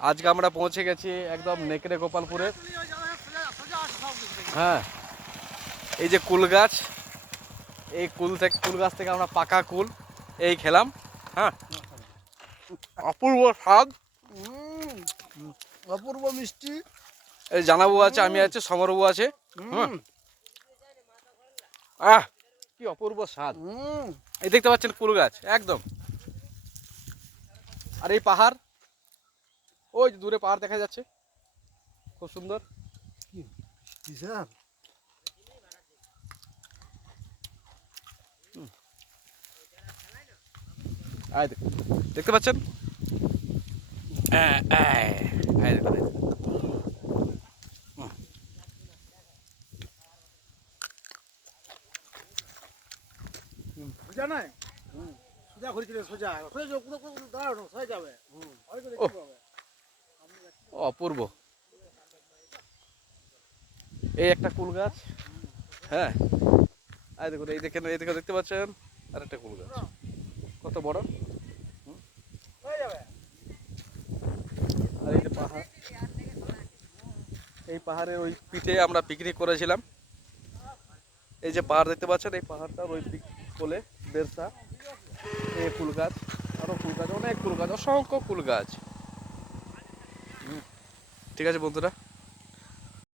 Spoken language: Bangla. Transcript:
আজকে আমরা পৌঁছে গেছি একদম নেকড়ে গোপালপুরে। হ্যাঁ, এই যে কুল গাছ, এই কুল গাছ থেকে আমরা পাকা কুল এই খেলাম। হ্যাঁ, অপূর্ব স্বাদ, অপূর্ব মিষ্টি। এই জানাবু আছে, আমি আছে, সমরবাবু আছে। হ্যাঁ, কি অপূর্ব স্বাদ। এই দেখতে পাচ্ছেন কুল গাছ একদম। আর এই পাহাড়, ওই দূরে পাহাড় দেখা যাচ্ছে, খুব সুন্দর। দেখতে পাচ্ছেন, সোজা নাই, সোজা ঘুরছিলে, সোজা সোজা দাঁড়ানো সোজা যাবে। অপূর্ব। এই একটা কুল গাছ। হ্যাঁ, দেখুন, এই দেখেন, এই দেখতে পাচ্ছেন আর একটা কুল গাছ কত বড়। আর এই যে পাহাড়, এই পাহাড়ের ওই পিঠে আমরা পিকনিক করেছিলাম। এই যে পাহাড় দেখতে পাচ্ছেন, এই পাহাড়টার ওই পিক কোলে বেরসা, এই ফুল গাছ, আরো ফুল গাছ, অনেক ফুল গাছ, অসংখ্য ফুল গাছ। ঠিক আছে বন্ধুরা।